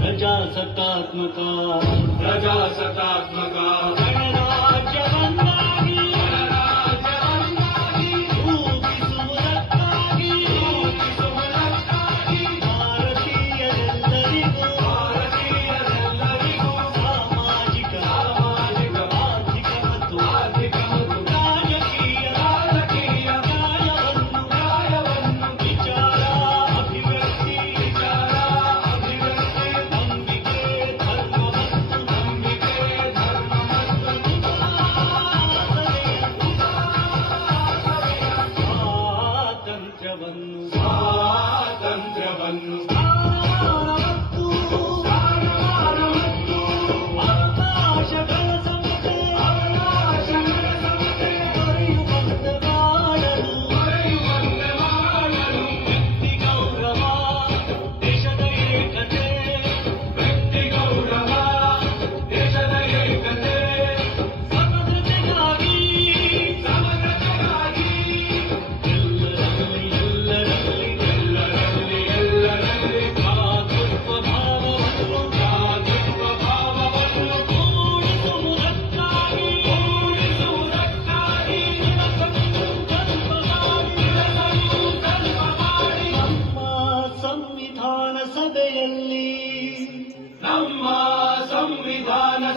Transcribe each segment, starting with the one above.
प्रजासत्तात्मका प्रजासत्तात्मका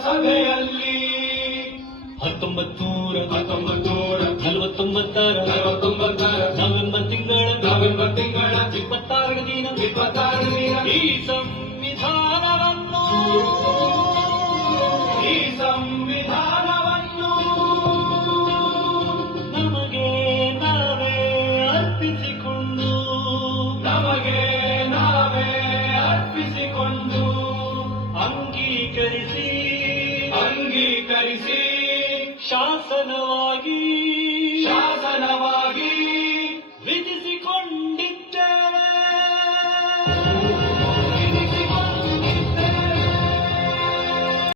ಸಭೆಯಲ್ಲಿ ಹತ್ತೊಂಬತ್ತು ನೂರ ಹತ್ತೊಂಬತ್ತು ನೂರ ನಲವತ್ತೊಂಬತ್ತರ ನವೆಂಬರ್ ತಿಂಗಳ ನವೆಂಬರ್ ತಿಂಗಳ ಇಪ್ಪತ್ತಾರನೇ ದಿನ ಇಪ್ಪತ್ತಾರನೇ ದಿನ ಈ ಸಂ ಸ್ವೀಕರಿಸಿ ಶಾಸನವಾಗಿ